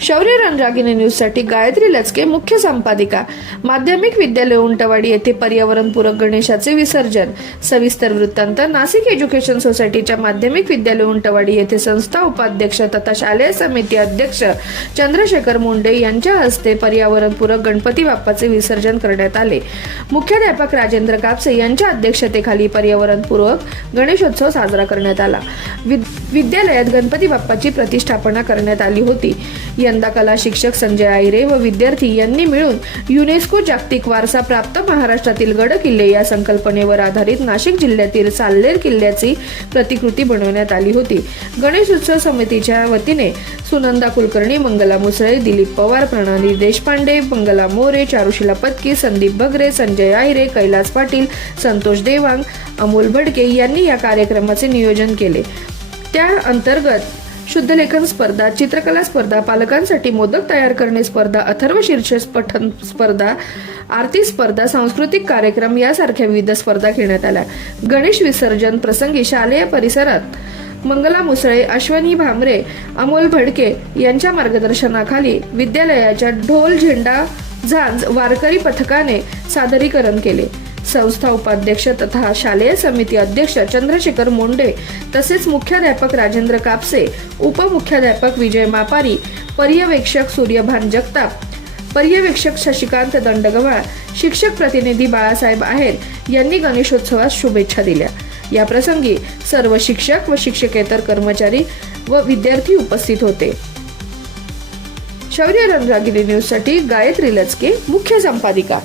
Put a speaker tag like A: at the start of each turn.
A: शौर्य रणरागिणी न्यूजसाठी गायत्री लचके मुख्य संपादिका. माध्यमिक विद्यालय उंटवाडी येथे पर्यावरणपूरक गणेशाचे विसर्जन. सविस्तर वृत्तांत नाशिक एज्युकेशन सोसायटीच्या माध्यमिक विद्यालय उंटवाडी येथे संस्था उपाध्यक्ष तथा शालेय समिती अध्यक्ष चंद्रशेखर मुंडे यांच्या हस्ते पर्यावरणपूरक गणपती बाप्पाचे विसर्जन करण्यात आले. मुख्याध्यापक राजेंद्र कापसे यांच्या अध्यक्षतेखाली पर्यावरणपूरक गणेशोत्सव साजरा करण्यात आला. विद- विद्यालयात गणपती बाप्पाची प्रतिष्ठापना करण्यात आली होती. यंदा कला शिक्षक संजय आयरे व विद्यार्थी यांनी मिळून युनेस्को जागतिक वारसा प्राप्त महाराष्ट्रातील गड किल्ले या संकल्पनेवर आधारित नाशिक जिल्ह्यातील साल्लेर किल्ल्याची प्रतिकृती बनवण्यात आली होती. गणेश उत्सव समितीच्या वतीने सुनंदा कुलकर्णी मंगला मुसळे दिलीप पवार प्रणाली देशपांडे मंगला मोरे चारुशिला पत्की संदीप बगरे संजय आयरे कैलास पाटील संतोष देवांग अमोल भडके यांनी या कार्यक्रमाचे नियोजन केले. त्या अंतर्गत शुद्धलेखन स्पर्धा चित्रकला स्पर्धा पालकांसाठी मोदक तयार करणे स्पर्धा अथर्व शीर्ष पठन स्पर्धा आरती स्पर्धा सांस्कृतिक कार्यक्रम यासारख्या विविध स्पर्धा घेण्यात आल्या. गणेश विसर्जन प्रसंगी शालेय परिसरात मंगला मुसळे अश्वनी भामरे अमोल भडके यांच्या मार्गदर्शनाखाली विद्यालयाच्या ढोल झेंडा झांज वारकरी पथकाने सादरीकरण केले. संस्था उपाध्यक्ष तथा शालेय समिती अध्यक्ष चंद्रशेखर मोंडे तसेच मुख्याध्यापक राजेंद्र कापसे उपमुख्याध्यापक विजय मापारी पर्यवेक्षक सूर्यभान जगताप पर्यवेक्षक शशिकांत दंडगवाळ शिक्षक प्रतिनिधी बाळासाहेब आहेर यांनी गणेशोत्सवात शुभेच्छा दिल्या. या प्रसंगी सर्व शिक्षक व शिक्षकेतर कर्मचारी व विद्यार्थी उपस्थित होते. शौर्य रणरागिरी न्यूजसाठी गायत्री लचके मुख्य संपादिका.